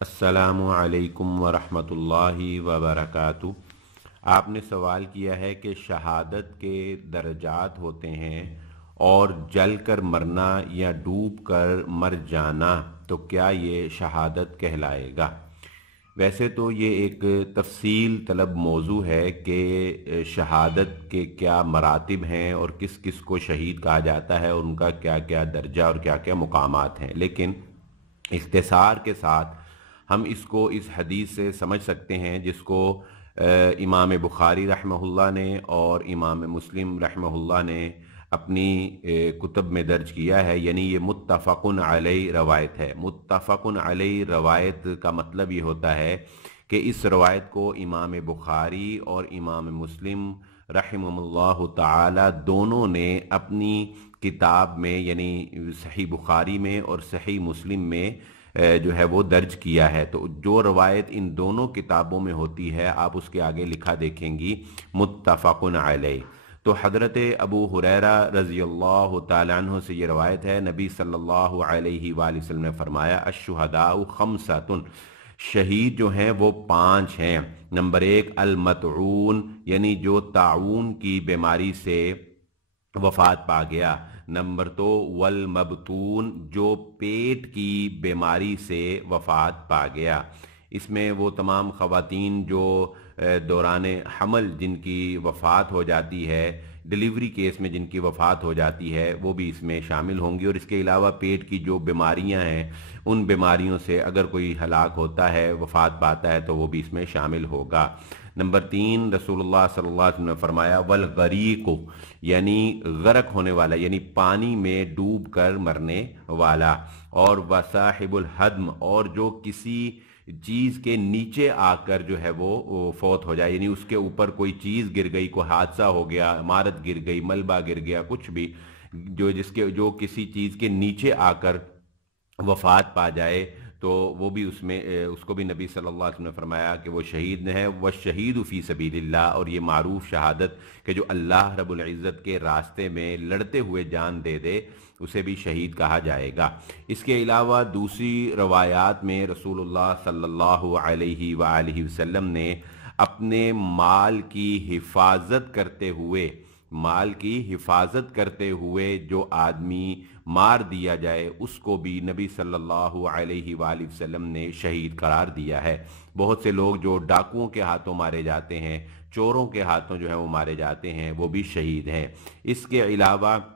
अस्सलामु अलैकुम वरहमतुल्लाहि वबरकातुहू। आपने सवाल किया है कि शहादत के दर्जात होते हैं और जल कर मरना या डूब कर मर जाना, तो क्या ये शहादत कहलाएगा। वैसे तो ये एक तफसील तलब मौजू है कि शहादत के क्या मरातिब हैं और किस किस को शहीद कहा जाता है और उनका क्या क्या दर्जा और क्या क्या मुकामात हैं, लेकिन इख्तिसार के साथ हम इसको इस हदीस से समझ सकते हैं जिसको इमाम बुखारी रहमहुल्लाह ने और इमाम मुस्लिम रहमहुल्लाह ने अपनी कुतब में दर्ज किया है। यानी ये मुत्तफ़क़ुन अलैहि रवायत है। मुत्तफ़क़ुन अलैहि रवायत का मतलब ये होता है कि इस रवायत को इमाम बुखारी और इमाम मुस्लिम रहमहुल्लाह ताला दोनों ने अपनी किताब में यानी सही बुखारी में और सही मुस्लिम में जो है वो दर्ज किया है। तो जो रवायत इन दोनों किताबों में होती है आप उसके आगे लिखा देखेंगी मुत्तफ़क़ुन अलैहि। तो हज़रत अबू हुरैरा रज़ी अल्लाह तआला अन्हु से ये रवायत है, नबी सल्लल्लाहु अलैहि वसल्लम ने फरमाया अश्शुहदाउ खम्सतुन, शहीद जो हैं वो 5 हैं। नंबर 1 अल-मतऊन, यानी जो ताऊन की बीमारी से वफात पा गया। नंबर 2 वल मबतून, जो पेट की बीमारी से वफात पा गया। इसमें वो तमाम ख़वातीन जो दौरान हमल जिनकी वफ़ात हो जाती है, डिलीवरी केस में जिनकी वफ़ात हो जाती है, वो भी इसमें शामिल होंगी। और इसके अलावा पेट की जो बीमारियां हैं उन बीमारियों से अगर कोई हलाक होता है, वफ़ात पाता है, तो वो भी इसमें शामिल होगा। नंबर 3 रसूलुल्लाह सल्लल्लाहु अलैहि वसल्लम ने फरमाया वल गरीको, यानी गरक होने वाला, यानी पानी में डूब कर मरने वाला। और वसाहिबुल हद्म, और जो किसी चीज़ के नीचे आकर जो है वो फौत हो जाए, यानी उसके ऊपर कोई चीज़ गिर गई, कोई हादसा हो गया, इमारत गिर गई, मलबा गिर गया, कुछ भी जो किसी चीज़ के नीचे आकर वफात पा जाए, तो वो भी उसमें उसको भी नबी सल्लल्लाहु अलैहि वसल्लम ने फरमाया कि वो शहीद है। वह शहीद फ़ी सबीलिल्लाह, और ये मारूफ शहादत कि जो अल्लाह रब्बुल इज़्ज़त के रास्ते में लड़ते हुए जान दे दे, उसे भी शहीद कहा जाएगा। इसके अलावा दूसरी रवायात में रसूलुल्लाह सल्लल्लाहु अलैहि वसल्लम ने अपने माल की हिफाजत करते हुए जो आदमी मार दिया जाए उसको भी नबी सल्लल्लाहु अलैहि वसल्लम ने शहीद करार दिया है। बहुत से लोग जो डाकुओं के हाथों मारे जाते हैं, चोरों के हाथों जो है वो मारे जाते हैं, वो भी शहीद हैं। इसके अलावा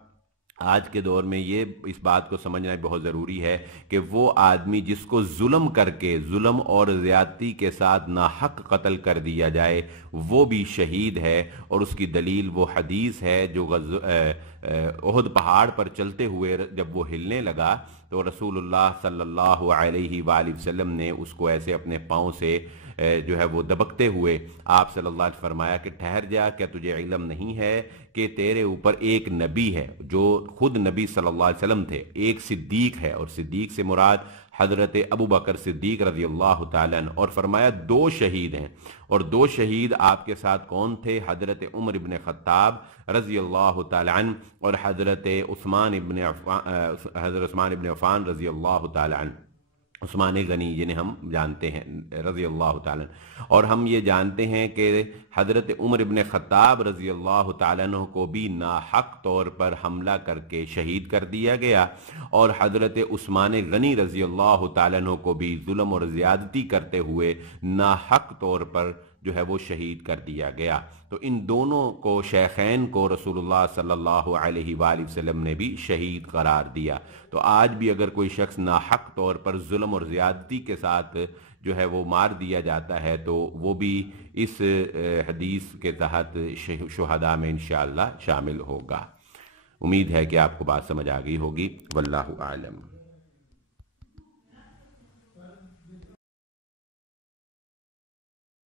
आज के दौर में ये इस बात को समझना बहुत ज़रूरी है कि वो आदमी जिसको जुल्म करके, जुल्म और ज़्यादती के साथ नाहक कत्ल कर दिया जाए, वो भी शहीद है। और उसकी दलील वो हदीस है जो उहद पहाड़ पर चलते हुए जब वो हिलने लगा तो रसूलुल्लाह सल्लल्लाहु अलैहि वसल्लम ने उसको ऐसे अपने पाँव से जो है वो दबकते हुए आप सल्लल्लाहु अलैहि वसल्लम फरमाया कि ठहर जा, क्या तुझे इल्म नहीं है कि तेरे ऊपर एक नबी है जो खुद नबी सल्लल्लाहु अलैहि वसल्लम थे, एक सिद्दीक है, और सिद्दीक से मुराद हजरत अबू बकर सिद्दीक रज़ी अल्लाह तआला अन्हु। और फरमाया 2 शहीद हैं, और 2 शहीद आपके साथ कौन थे, हजरत उमर इब्न खत्ताब रज़ी अल्लाह तआला अन्हु और हजरत उस्मान इब्न अफ़्फ़ान रज़ी अल्लाह तआला अन्हु, उस्मान गनी जिन्हें हम जानते हैं रज़ी अल्लाह ताला। और हम ये जानते हैं कि हज़रत उमर इब्न ख़त्ताब रज़ी अल्लाह ताला अन्हु को भी नाहक तौर पर हमला करके शहीद कर दिया गया, और हज़रत उस्मान गनी रज़ी अल्लाह ताला अन्हु को भी जुल्म और ज़्यादती करते हुए नाहक तौर पर जो है वो शहीद कर दिया गया। तो इन दोनों को, शेखैन को, रसूलुल्लाह सल्लल्लाहु अलैहि वसल्लम ने भी शहीद करार दिया। तो आज भी अगर कोई शख्स नाहक तौर पर जुल्म और ज़्यादती के साथ जो है वो मार दिया जाता है तो वो भी इस हदीस के तहत शुहदा में इंशाअल्लाह शामिल होगा। उम्मीद है कि आपको बात समझ आ गई होगी। वल्लाहु आलम।